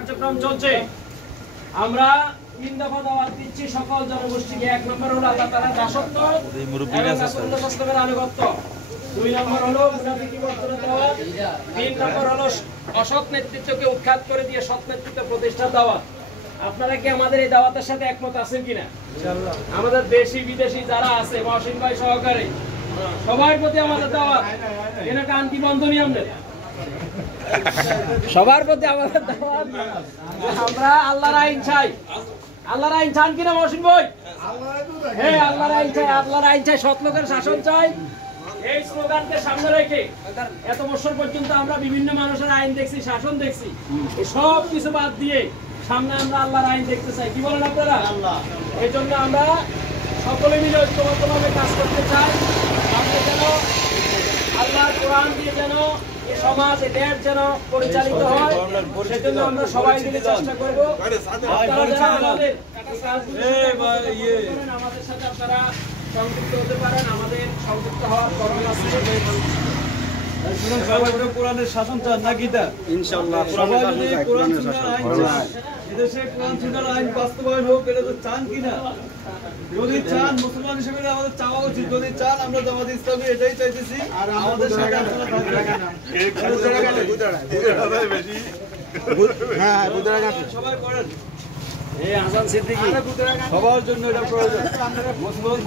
কার্যক্রম চলছে। আমরা 3 দফা দাওয়াত দিচ্ছি সকল জনগোষ্ঠীকে। 1 নম্বর হলো আল্লাহ তাআলার দাসত্ব এবং রাসূলুল্লাহ সাল্লাল্লাহু আলাইহি আনুগত্য। 2 নম্বর হলো মুনাফিকি বর্জনের দাওয়াত। 3 নম্বর হলো অসৎ নেতৃত্বকে উৎখাত করে দিয়ে সৎ নেতৃত্ব প্রতিষ্ঠার দাওয়াত। আপনারা কি আমাদের এই দাওয়াতের সাথে একমত আছেন কিনা? ইনশাআল্লাহ। আমাদের দেশি বিদেশি যারা আছে মহসিন ভাই সহকারে সবার প্রতি আমাদের দাওয়াত। এনা কান কি বন্ধ নি আমনে? সবার প্রতি আমাদের দাওয়াত। আমরা আল্লাহর আইন চাই। আল্লাহর আইন চান কিনা মহসিন ভাই? হ্যাঁ, আল্লাহর আইন চাই। আল্লাহর আইন চাই, সৎ লোকের শাসন চাই। এই স্লোগানকে সামনে রেখে এত বছর পর্যন্ত আমরা বিভিন্ন মানুষের আইন দেখছি, শাসন দেখছি। এই সব কিছু বাদ দিয়ে সামনে আমরা আল্লাহর আইন দেখতে চাই। কি বলেন আপনারা? এই জন্য আমরা সকলে মিলে ঐক্যবদ্ধভাবে কাজ করতে চাই। আমরা যেন আল্লাহর কোরআন দিয়ে যেন এই সমাজ, এই দেশ যেন পরিচালিত হয়, সেজন্য আমরা সবাই মিলে চেষ্টা করবো। আমাদের সাথে আপনারা সংযুক্ত হতে পারেন। আমাদের সংযুক্ত হওয়ার কর্ম আছে। কোরআনের শাসন চান নাকি? ইনশাআল্লাহ এদেশে কোরআন সুন্নাহর আইন বাস্তবায়ন হোক, এটা তো চান কিনা? যদি চান, মুসলমান হিসেবে আমাদের চাওয়া উচিত। যদি চান, আমরা জামাত ইসলামী এটাই চাইতেছি। আর আমাদের সাথে আপনারা সবাই করেন। এই হাসান সিদ্দিকী সবার জন্য এটা প্রয়োজন। মুসলমান